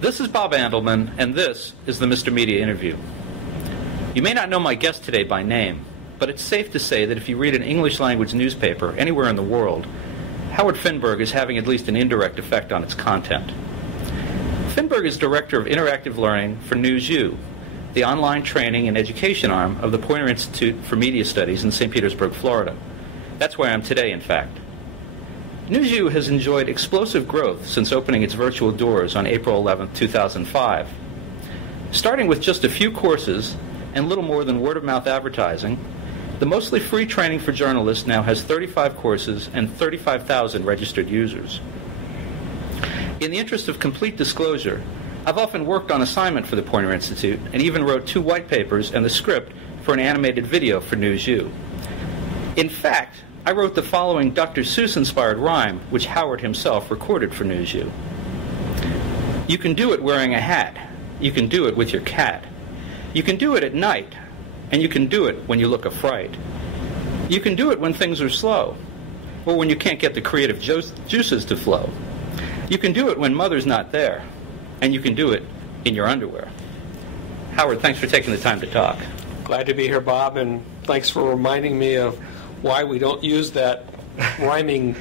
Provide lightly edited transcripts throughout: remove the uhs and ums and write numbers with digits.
This is Bob Andelman, and this is the Mr. Media Interview. You may not know my guest today by name, but it's safe to say that if you read an English-language newspaper anywhere in the world, Howard Finberg is having at least an indirect effect on its content. Finberg is Director of Interactive Learning for NewsU, the online training and education arm of the Poynter Institute for Media Studies in St. Petersburg, Florida. That's where I am today, in fact. NewsU has enjoyed explosive growth since opening its virtual doors on April 11, 2005. Starting with just a few courses and little more than word-of-mouth advertising, the mostly free training for journalists now has 35 courses and 35,000 registered users. In the interest of complete disclosure, I've often worked on assignment for the Poynter Institute and even wrote 2 white papers and the script for an animated video for NewsU. In fact, I wrote the following Dr. Seuss-inspired rhyme, which Howard himself recorded for NewsU. You can do it wearing a hat. You can do it with your cat. You can do it at night. And you can do it when you look afright. You can do it when things are slow, or when you can't get the creative juices to flow. You can do it when mother's not there. And you can do it in your underwear. Howard, thanks for taking the time to talk. Glad to be here, Bob, and thanks for reminding me of why we don't use that rhyming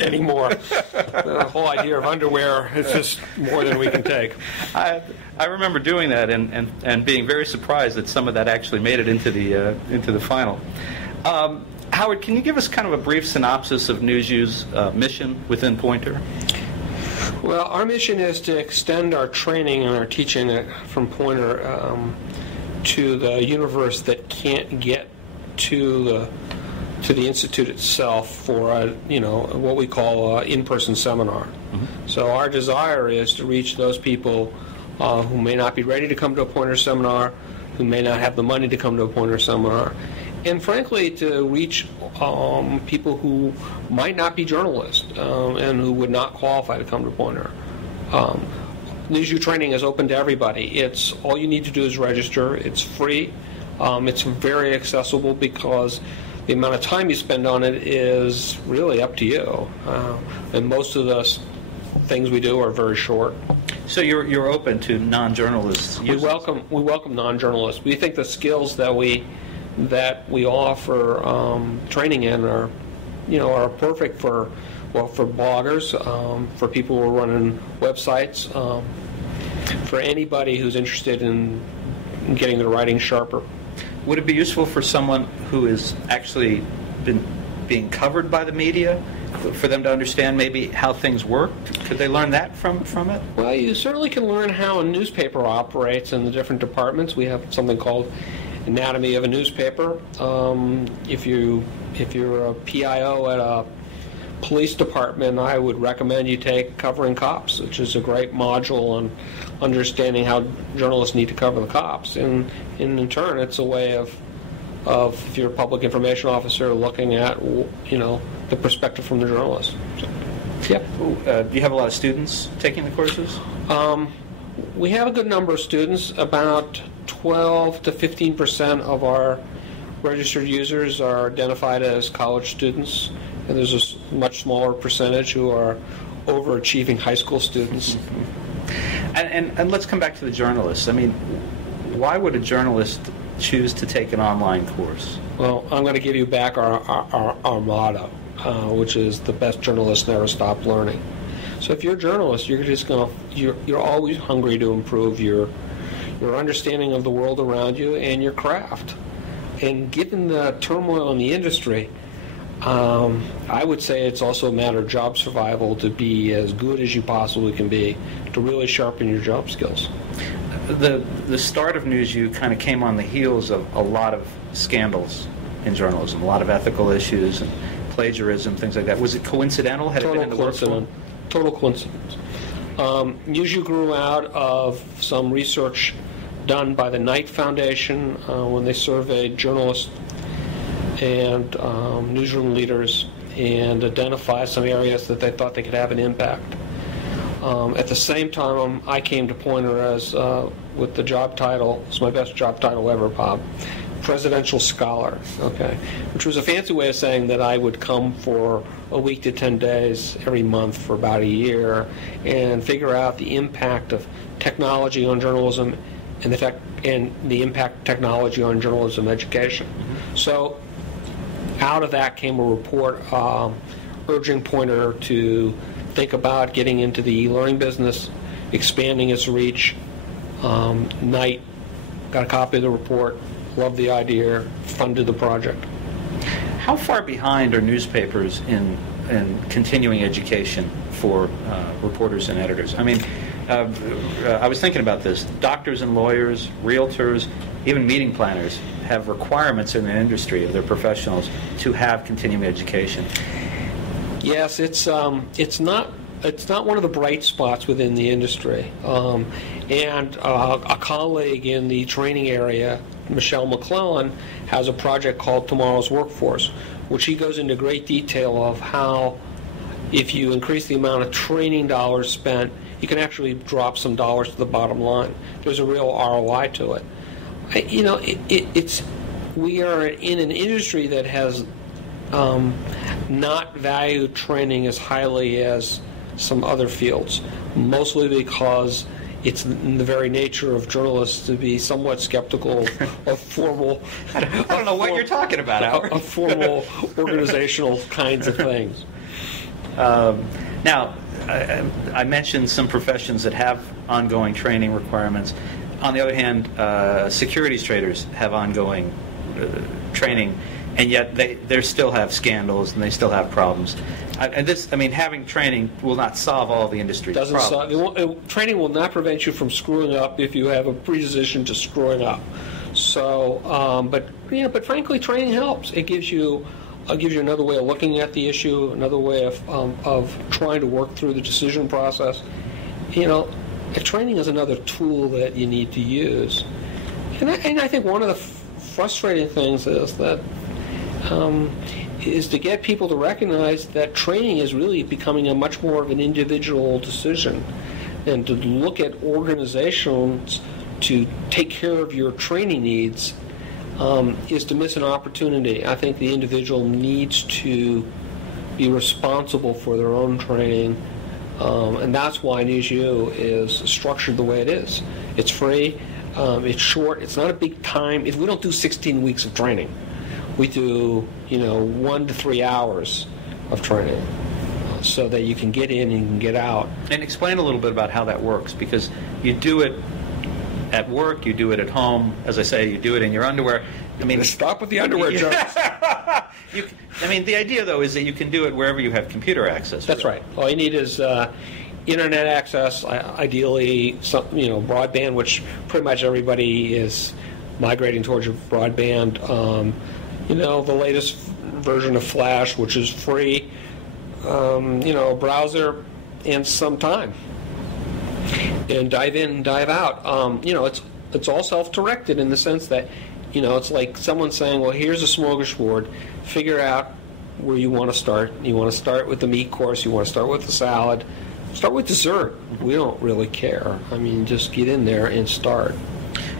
anymore. The whole idea of underwear is just more than we can take. I remember doing that and being very surprised that some of that actually made it into the final. Howard, can you give us kind of a brief synopsis of NewsU's mission within Poynter? Well, our mission is to extend our training and our teaching from Poynter to the universe that can't get to the Institute itself for what we call an in-person seminar. Mm-hmm. So our desire is to reach those people who may not be ready to come to a Poynter seminar, who may not have the money to come to a Poynter seminar, and frankly to reach people who might not be journalists and who would not qualify to come to Poynter. NewsU training is open to everybody. It's all you need to do is register. It's free. It's very accessible because the amount of time you spend on it is really up to you. And most of the things we do are very short. So you're open to non-journalists? We welcome non-journalists. We think the skills that we offer training in are perfect for bloggers, for people who are running websites, for anybody who's interested in getting their writing sharper. Would it be useful for someone who has actually been being covered by the media, for them to understand maybe how things work? Could they learn that from it? Well, you certainly can learn how a newspaper operates in the different departments. We have something called Anatomy of a Newspaper. If you're a PIO at a police department, I would recommend you take Covering Cops, which is a great module on understanding how journalists need to cover the cops. And in turn, it's a way of if you're a public information officer, looking at the perspective from the journalist. So, yeah. Do you have a lot of students taking the courses? We have a good number of students. About 12 to 15% of our registered users are identified as college students, and there's a much smaller percentage who are overachieving high school students. Mm-hmm. And let's come back to the journalists. I mean, why would a journalist choose to take an online course? Well, I'm going to give you back our motto, which is the best journalists never stop learning. So if you're a journalist, you're always hungry to improve your understanding of the world around you and your craft. And given the turmoil in the industry, I would say it's also a matter of job survival to be as good as you possibly can be, to really sharpen your job skills. The start of NewsU kind of came on the heels of a lot of scandals in journalism, a lot of ethical issues and plagiarism, things like that. Was it coincidental? Had it been in the works? Total coincidence. NewsU grew out of some research done by the Knight Foundation when they surveyed journalists and newsroom leaders and identified some areas that they thought they could have an impact. At the same time, I came to Poynter as with the job title. It's my best job title ever, Bob, presidential scholar, okay, which was a fancy way of saying that I would come for a week to 10 days every month for about a year and figure out the impact of technology on journalism and the impact of technology on journalism education. So out of that came a report urging Poynter to think about getting into the e-learning business, expanding its reach. Knight got a copy of the report, loved the idea, funded the project. How far behind are newspapers in continuing education for reporters and editors? I mean, I was thinking about this. Doctors and lawyers, realtors, even meeting planners have requirements in the industry of their professionals to have continuing education. Yes, it's not one of the bright spots within the industry. And a colleague in the training area, Michelle McClellan, has a project called Tomorrow's Workforce, which she goes into great detail of how if you increase the amount of training dollars spent, you can actually drop some dollars to the bottom line. There's a real ROI to it. We are in an industry that has not valued training as highly as some other fields, mostly because it's in the very nature of journalists to be somewhat skeptical of formal. I don't know what you're talking about, Howard. Of formal organizational kinds of things. Now, I mentioned some professions that have ongoing training requirements. On the other hand, securities traders have ongoing training, and yet they still have scandals and they still have problems. Having training will not solve all the industry's problems. Training will not prevent you from screwing up if you have a predisposition to screwing up. So, but frankly, training helps. It gives you another way of looking at the issue, another way of trying to work through the decision process. Training is another tool that you need to use. And I think one of the frustrating things is that is to get people to recognize that training is really becoming a much more of an individual decision, and to look at organizations to take care of your training needs is to miss an opportunity. I think the individual needs to be responsible for their own training, and that's why NewsU is structured the way it is. It's free, it's short, it's not a big time. We don't do 16 weeks of training. We do 1 to 3 hours of training so that you can get in and you can get out. And explain a little bit about how that works, because you do it at work, you do it at home. As I say, you do it in your underwear. Stop with the underwear jokes. The idea, though, is that you can do it wherever you have computer access. That's right. All you need is internet access, ideally broadband, which pretty much everybody is migrating towards broadband. The latest version of Flash, which is free, a browser, and some time. And dive in, dive out. It's all self-directed in the sense that, it's like someone saying, well, here's a smorgasbord. Figure out where you want to start. You want to start with the meat course. You want to start with the salad. Start with dessert. We don't really care. Just get in there and start.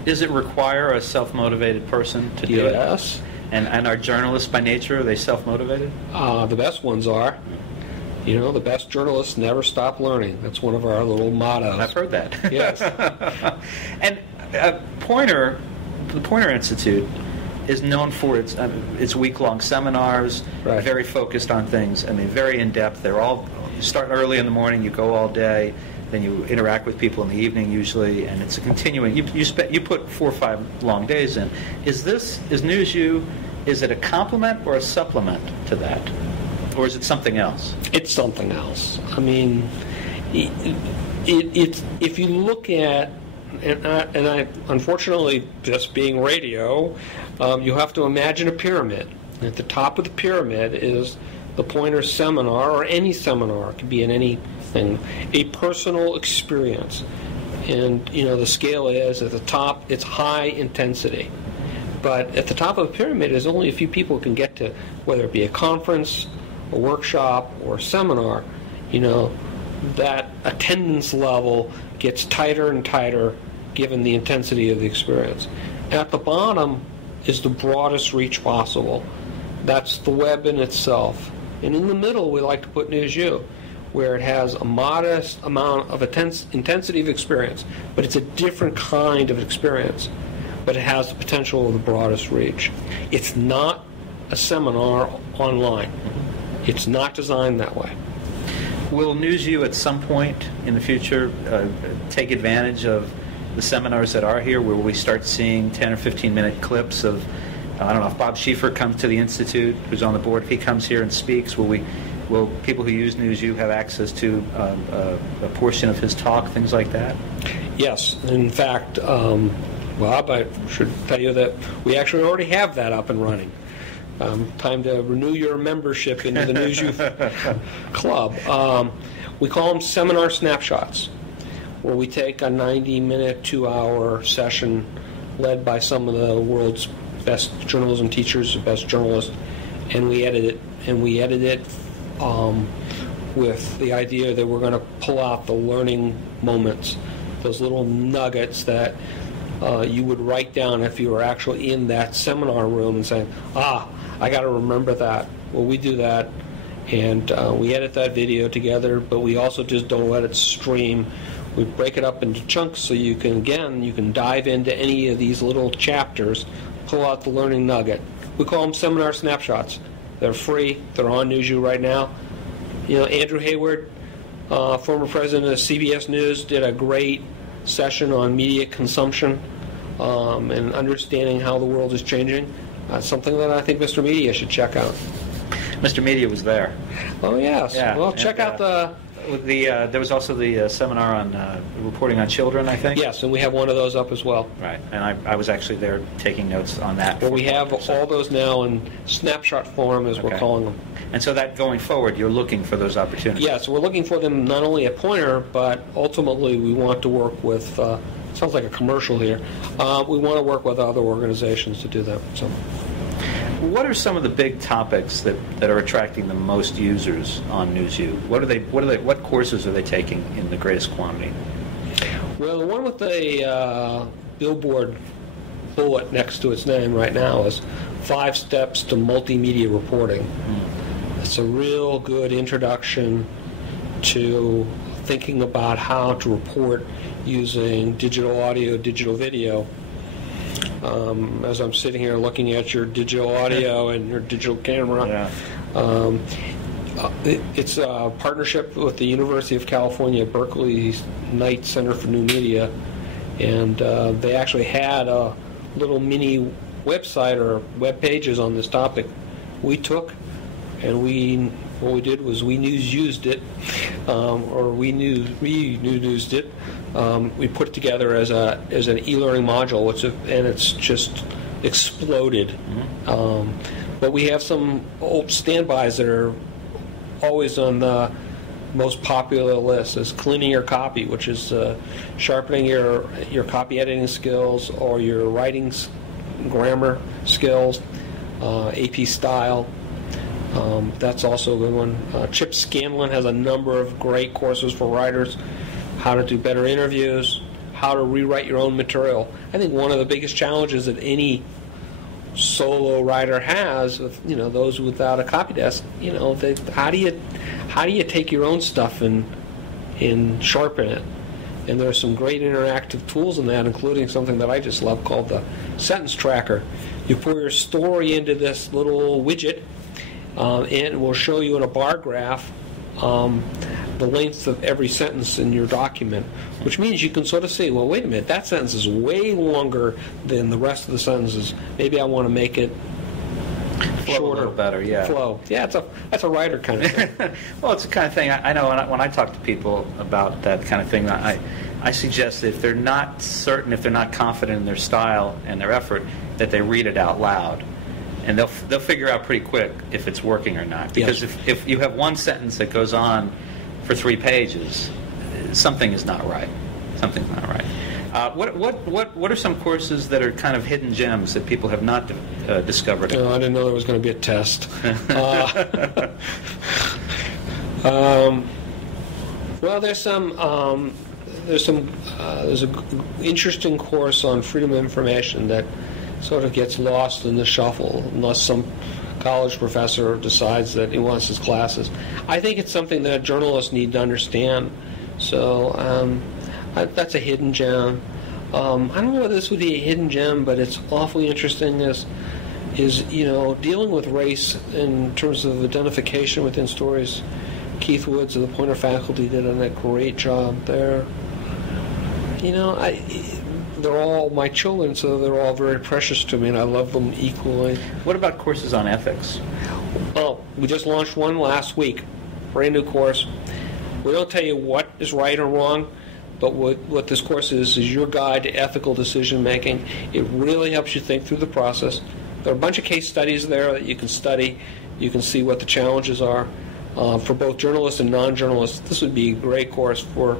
Does it require a self-motivated person to do it? Yes. And are journalists by nature, are they self-motivated? The best ones are. The best journalists never stop learning. That's one of our little mottos. I've heard that. Yes. And the Poynter Institute is known for its week-long seminars, right. Very focused on things. Very in-depth. You start early in the morning, you go all day, then you interact with people in the evening usually, and it's a continuing. You put 4 or 5 long days in. Is NewsU? Is it a complement or a supplement to that, or is it something else? It's something else. If you look at, and I unfortunately, just being radio, you have to imagine a pyramid. At the top of the pyramid is the Poynter seminar, or any seminar. It could be in anything, a personal experience. And, the scale is, at the top, it's high intensity. But at the top of the pyramid, there's only a few people who can get to, whether it be a conference, a workshop, or a seminar. That attendance level gets tighter and tighter given the intensity of the experience. At the bottom, is the broadest reach possible. That's the web in itself. And in the middle, we like to put NewsU, where it has a modest amount of intensity of experience, but it's a different kind of experience, but it has the potential of the broadest reach. It's not a seminar online. It's not designed that way. Will NewsU at some point in the future take advantage of the seminars that are here, where we start seeing 10 or 15-minute clips of, I don't know, if Bob Schieffer comes to the Institute, who's on the board, if he comes here and speaks, will people who use NewsU have access to a portion of his talk, things like that? Yes. In fact, Bob, I should tell you that we actually already have that up and running. Time to renew your membership into the NewsU club. We call them seminar snapshots, where we take a 90-minute, 2-hour session led by some of the world's best journalism teachers, the best journalists, and we edit it. And we edit it with the idea that we're going to pull out the learning moments, those little nuggets that you would write down if you were actually in that seminar room and saying, I got to remember that. Well, we do that, and we edit that video together, but we also just don't let it stream. We break it up into chunks so you can dive into any of these little chapters, pull out the learning nugget. We call them seminar snapshots. They're free. They're on NewsU right now. Andrew Hayward, former president of CBS News, did a great session on media consumption and understanding how the world is changing. Something that I think Mr. Media should check out. Mr. Media was there. Oh, yes. Yeah. Well, check out the... There was also the seminar on reporting on children, I think. Yes, and we have one of those up as well. Right, and I was actually there taking notes on that. Well, we have all those now in snapshot form, as we're calling them. And so that going forward, you're looking for those opportunities. Yes, we're looking for them not only at Poynter, but ultimately we want to work with, sounds like a commercial here, we want to work with other organizations to do that. So. What are some of the big topics that are attracting the most users on NewsU? What courses are they taking in the greatest quantity? Well, the one with the billboard bullet next to its name right now is 5 Steps to Multimedia Reporting. It's a real good introduction to thinking about how to report using digital audio, digital video. As I'm sitting here looking at your digital audio and your digital camera, it's a partnership with the University of California, Berkeley Knight Center for New Media, and they actually had a little mini website or web pages on this topic. We took and what we did was we used it, or we used it. We put it together as an e-learning module, and it's just exploded. But we have some old standbys that are always on the most popular list. Is cleaning your copy, which is sharpening your copy editing skills or your writing grammar skills, AP style. That's also a good one. Chip Scanlon has a number of great courses for writers, how to do better interviews, how to rewrite your own material. I think one of the biggest challenges that any solo writer has, with those without a copy desk, how do you take your own stuff and sharpen it? And there are some great interactive tools in that, including something that I just love called the sentence tracker. You put your story into this little widget, and it will show you in a bar graph the length of every sentence in your document, which means you can sort of say, well, wait a minute, that sentence is way longer than the rest of the sentences. Maybe I want to make it shorter, a little better, yeah. Flow. Yeah, that's a writer kind of thing. Well, it's the kind of thing I know when I talk to people about that kind of thing. I suggest that if they're not certain, if they're not confident in their style and their effort, that they read it out loud. And they'll figure out pretty quick if it's working or not. Because if you have one sentence that goes on for 3 pages, something is not right. Something's not right. What are some courses that are kind of hidden gems that people have not discovered? I didn't know there was going to be a test. Well, there's an interesting course on freedom of information that sort of gets lost in the shuffle unless some college professor decides that he wants his classes. I think it's something that journalists need to understand. So that's a hidden gem. I don't know whether this would be a hidden gem, but it's awfully interesting. Is dealing with race in terms of identification within stories. Keith Woods of the Poynter faculty did a great job there. They're all my children, so they're all very precious to me, and I love them equally. What about courses on ethics? Oh, we just launched one last week. Brand new course. We don't tell you what is right or wrong, but what this course is your guide to ethical decision making. It really helps you think through the process. There are a bunch of case studies there that you can study. You can see what the challenges are for both journalists and non-journalists. This would be a great course for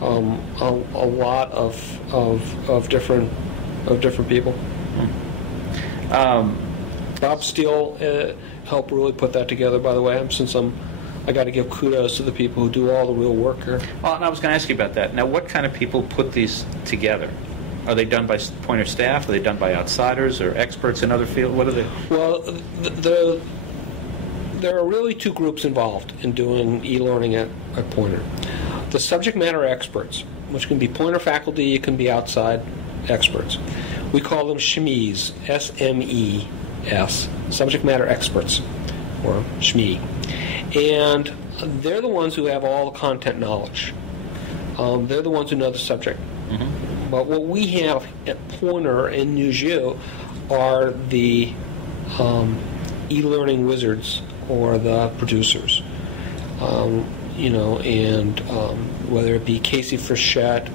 a lot of different people. Bob Steele helped really put that together. By the way, I got to give kudos to the people who do all the real work here. Well, and I was going to ask you about that. Now, what kind of people put these together? Are they done by Poynter staff? Are they done by outsiders or experts in other fields? What are they? Well, there are really two groups involved in doing e-learning at Poynter. The subject matter experts, which can be Poynter faculty, it can be outside experts. We call them SMEs, S-M-E-S, subject matter experts, or SME. And they're the ones who have all the content knowledge. They're the ones who know the subject. Mm-hmm. But what we have at Poynter and NewsU are the e-learning wizards, or the producers. Whether it be Casey Frechette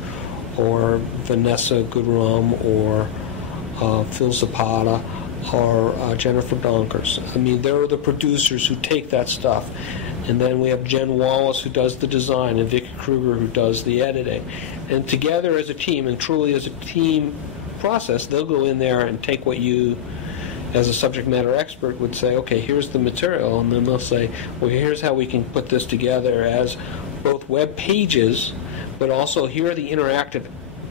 or Vanessa Goodrum or Phil Zapata or Jennifer Donkers. I mean, they're the producers who take that stuff. And then we have Jen Wallace, who does the design, and Vicky Kruger, who does the editing. And together as a team, and truly as a team process, they'll go in there and take what you, as a subject matter expert, would say, okay, here's the material, and then they'll say, well, here's how we can put this together as both web pages, but also here are the interactive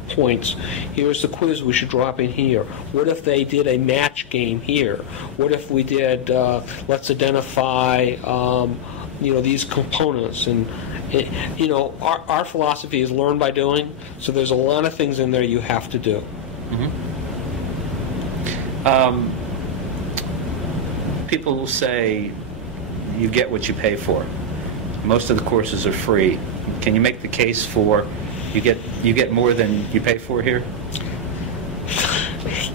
points. Here's the quiz we should drop in here. What if they did a match game here? What if we did, let's identify, these components. And, our philosophy is learn by doing, so there's a lot of things in there you have to do. Mm-hmm. People will say you get what you pay for. Most of the courses are free. Can you make the case for you get more than you pay for here?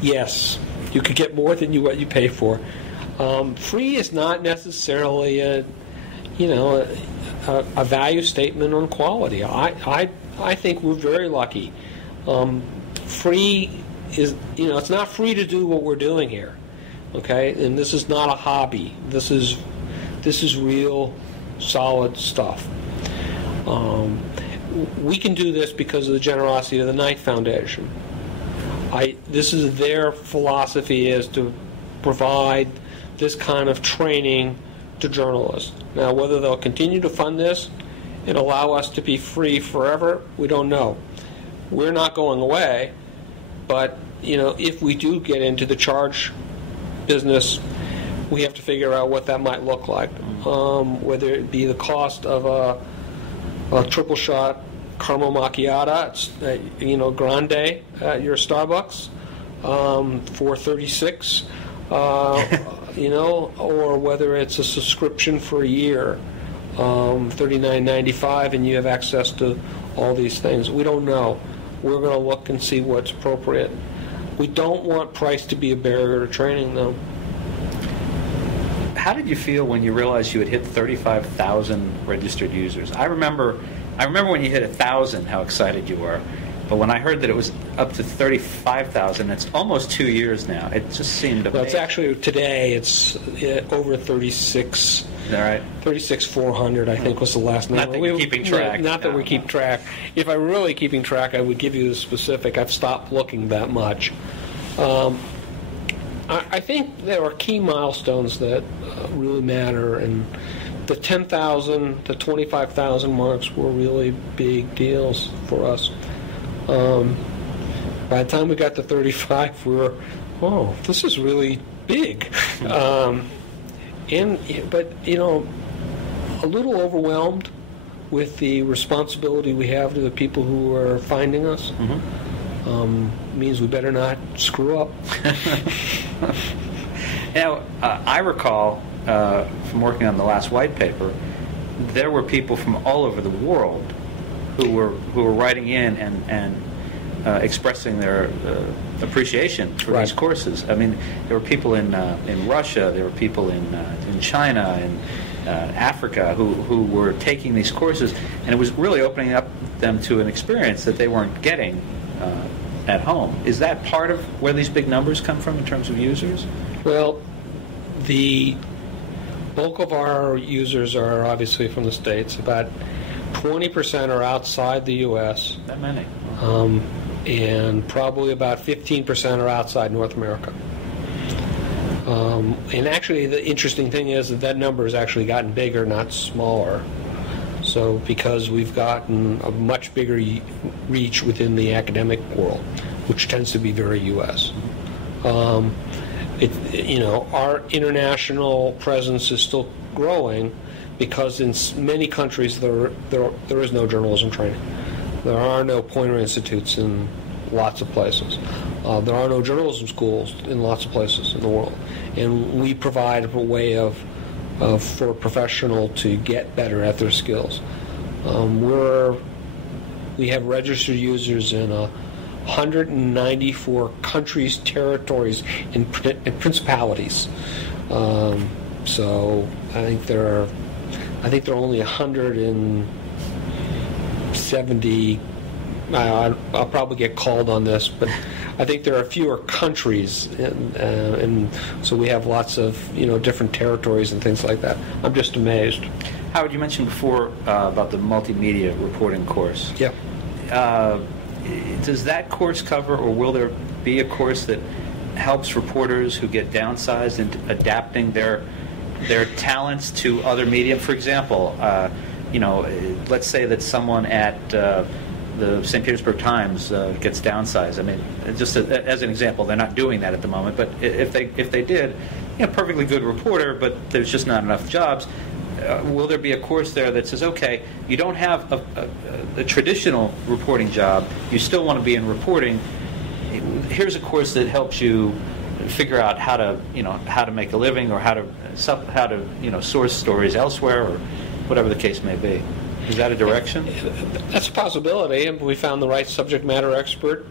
Yes, you could get more than what you pay for. Free is not necessarily a value statement on quality. I think we're very lucky. Free is it's not free to do what we're doing here. Okay, and this is not a hobby. This is real, solid stuff. We can do this because of the generosity of the Knight Foundation. This is their philosophy, is to provide this kind of training to journalists. Now, whether they'll continue to fund this and allow us to be free forever, we don't know. We're not going away, but if we do get into the charge business, we have to figure out what that might look like. Whether it be the cost of a triple shot caramel macchiato, grande at your Starbucks for $36, or whether it's a subscription for a year, $39.95, and you have access to all these things. We don't know. We're going to look and see what's appropriate. We don't want price to be a barrier to training, though. How did you feel when you realized you had hit 35,000 registered users? I remember when you hit 1,000, how excited you were. But when I heard that it was up to 35,000, it's almost 2 years now. It just seemed amazing. Well, it's actually, today, it's over 36. Is that right? 36,400, I think, was the last number. Not that you're keeping track. Not that we keep track. If I were really keeping track, I would give you the specific. I've stopped looking that much. I think there are key milestones that really matter, and the 10,000 to 25,000 marks were really big deals for us. By the time we got to 35, we were oh, this is really big. But a little overwhelmed with the responsibility we have to the people who are finding us. Means we better not screw up. Now, I recall from working on the last white paper, there were people from all over the world who were writing in and expressing their appreciation for these courses. I mean, there were people in Russia, there were people in China, in Africa who were taking these courses, and it was really opening up them to an experience that they weren't getting at home. Is that part of where these big numbers come from in terms of users? Well, the bulk of our users are obviously from the States. About 20% are outside the U.S. That many. And probably about 15% are outside North America. And actually, the interesting thing is that number has actually gotten bigger, not smaller. So because we've gotten a much bigger reach within the academic world, which tends to be very U.S. Our international presence is still growing because in many countries there is no journalism training. There are no Poynter Institutes in lots of places. There are no journalism schools in lots of places in the world. And we provide a way for a professional to get better at their skills. We have registered users in 194 countries, territories, and principalities. So I think there are only 170. I'll probably get called on this, but I think there are fewer countries, and so we have lots of different territories and things like that. I'm just amazed. Howard, you mentioned before about the multimedia reporting course. Yeah. Does that course cover, or will there be a course that helps reporters who get downsized into adapting their talents to other media? For example, let's say that someone at the St. Petersburg Times gets downsized. I mean, just as an example, they're not doing that at the moment. But if they did, perfectly good reporter, but there's just not enough jobs. Will there be a course there that says, okay, you don't have a traditional reporting job, you still want to be in reporting? Here's a course that helps you figure out how to make a living, or how to source stories elsewhere, or whatever the case may be. Is that a direction? That's a possibility. And we found the right subject matter expert,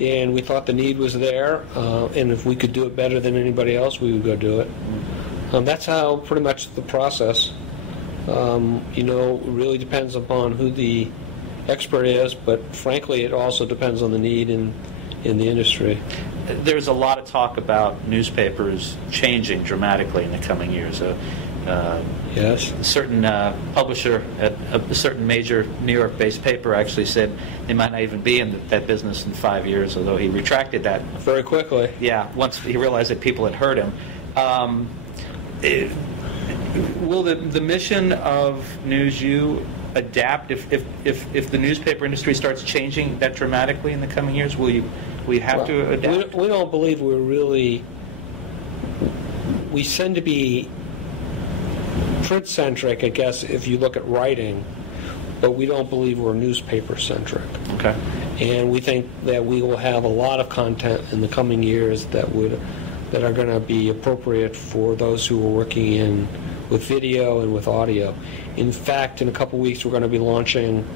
and we thought the need was there. And if we could do it better than anybody else, we would go do it. That's how pretty much the process. It really depends upon who the expert is, but frankly, it also depends on the need in the industry. There's a lot of talk about newspapers changing dramatically in the coming years. Yes. A certain publisher at a certain major New York-based paper actually said they might not even be in that business in 5 years, although he retracted that very quickly. Yeah, once he realized that people had heard him. Will the mission of NewsU adapt if the newspaper industry starts changing that dramatically in the coming years? Will you have to adapt? We don't believe we tend to be print-centric, I guess, if you look at writing, but we don't believe we're newspaper-centric. Okay. And we think that we will have a lot of content in the coming years that are going to be appropriate for those who are working with video and with audio. In fact, in a couple weeks, we're going to be launching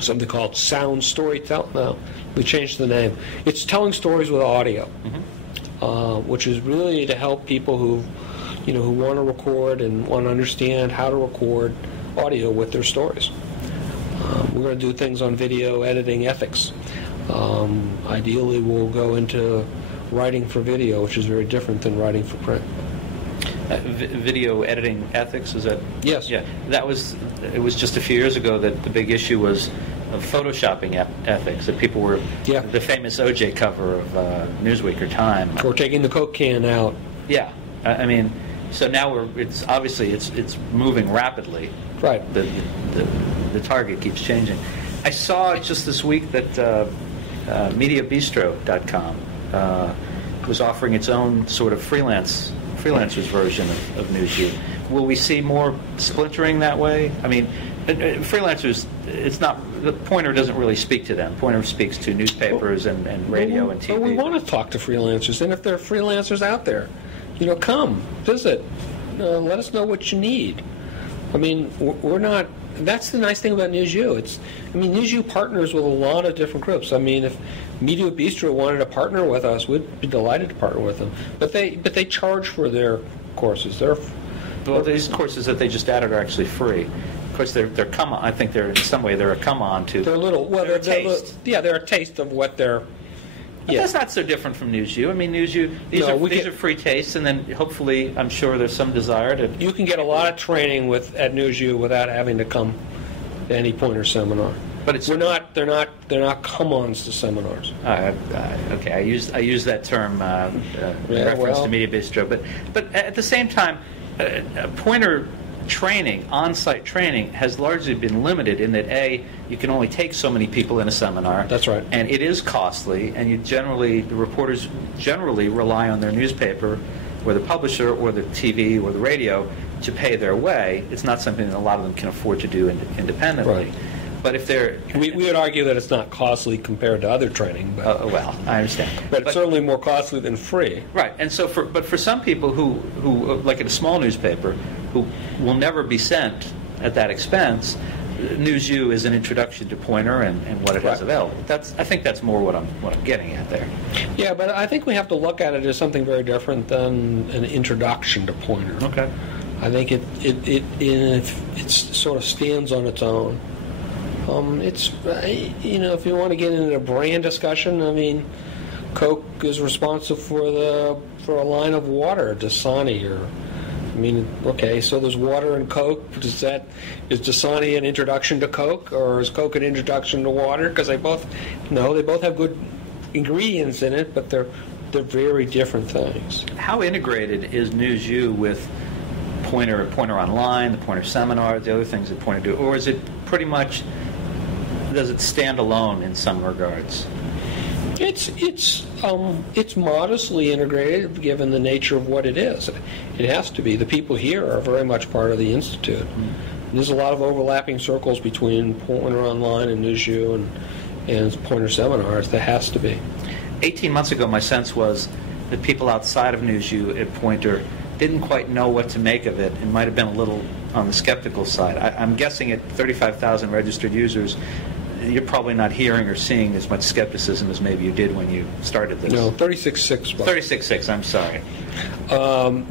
something called Sound Storytelling. No, we changed the name. It's telling stories with audio, which is really to help people who want to record and want to understand how to record audio with their stories. We're going to do things on video editing ethics. Ideally, we'll go into writing for video, which is very different than writing for print. Video editing ethics, is that? Yes. Yeah. It was just a few years ago that the big issue was of photoshopping ethics, that people were the famous OJ cover of Newsweek or Time. Or taking the Coke can out. Yeah. I mean, so now it's moving rapidly. Right. The target keeps changing. I saw just this week that MediaBistro.com was offering its own sort of freelancers version of NewsU. Will we see more splintering that way? I mean, freelancers, it's not, the Poynter doesn't really speak to them. Poynter speaks to newspapers and radio and TV. But we want to talk to freelancers, and if there are freelancers out there, come, visit, let us know what you need. I mean, we're not, that's the nice thing about NewsU. NewsU partners with a lot of different groups. I mean, if Media Bistro wanted to partner with us, we'd be delighted to partner with them. But they charge for their courses. These courses that they just added are actually free. Of course, they're come on. I think they're in some way they're a come on to. They're a little. Well, they're a taste. They're a taste of what they're. But that's not so different from NewsU. I mean, NewsU, these are free tastes, and then hopefully, I'm sure there's some desire to. You can get a lot of training at NewsU without having to come to any Poynter seminar. But they're not come-ons to seminars. Okay, I use that term in reference to Media Bistro, but at the same time, Poynter training, on-site training, has largely been limited in that you can only take so many people in a seminar. That's right. And it is costly, and the reporters generally rely on their newspaper or the publisher or the TV or the radio to pay their way. It's not something that a lot of them can afford to do independently. Right. But if they're... We would argue that it's not costly compared to other training. But, well, I understand. But it's certainly more costly than free. Right. And so for some people who like at a small newspaper, who will never be sent at that expense, NewsU is an introduction to Poynter and what it has available. I think that's more what I'm getting at there. Yeah, but I think we have to look at it as something very different than an introduction to Poynter. Okay. I think it sort of stands on its own. It's if you want to get into a brand discussion, I mean, Coke is responsible for a line of water, Dasani, so there's water in Coke. Is Dasani an introduction to Coke, or is Coke an introduction to water? Because they both have good ingredients in it, but they're very different things. How integrated is NewsU with Poynter Online, the Poynter Seminars, the other things that Poynter do, or is it pretty much? Does it stand alone in some regards? It's modestly integrated given the nature of what it is. It has to be. The people here are very much part of the Institute. There's a lot of overlapping circles between Poynter Online and NewsU and Poynter Seminars. There has to be. 18 months ago, my sense was that people outside of NewsU at Poynter didn't quite know what to make of it and might have been a little on the skeptical side. I'm guessing at 35,000 registered users, you're probably not hearing or seeing as much skepticism as maybe you did when you started this. No, 36.6. 36.6, I'm sorry.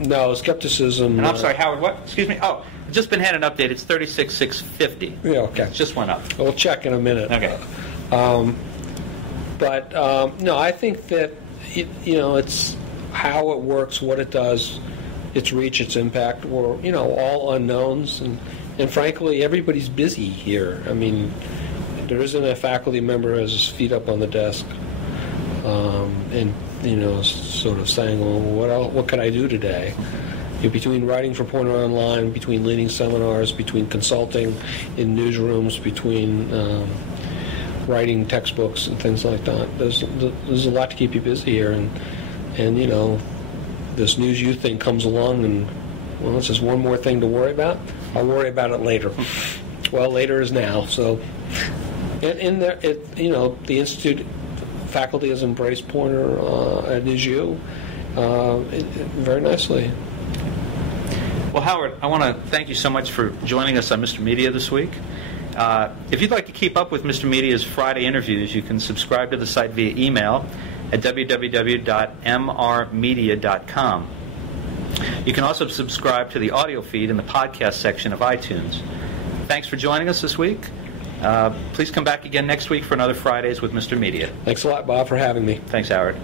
No, skepticism... And I'm sorry, Howard, what? Excuse me? Oh, just been had an update. It's 36,650. Yeah, okay. It just went up. We'll check in a minute. Okay. No, I think that, it's how it works, what it does, its reach, its impact, were, all unknowns. And frankly, everybody's busy here. I mean... There isn't a faculty member who has his feet up on the desk and, sort of saying, well, what can I do today? Between writing for Poynter Online, between leading seminars, between consulting in newsrooms, between writing textbooks and things like that, there's a lot to keep you busy here. And this NewsU thing comes along and, well, it's just one more thing to worry about. I'll worry about it later. Well, later is now, so... And the Institute faculty has embraced Poynter at NewsU very nicely. Well, Howard, I want to thank you so much for joining us on Mr. Media this week. If you'd like to keep up with Mr. Media's Friday interviews, you can subscribe to the site via email at www.mrmedia.com. You can also subscribe to the audio feed in the podcast section of iTunes. Thanks for joining us this week. Please come back again next week for another Fridays with Mr. Media. Thanks a lot, Bob, for having me. Thanks, Howard.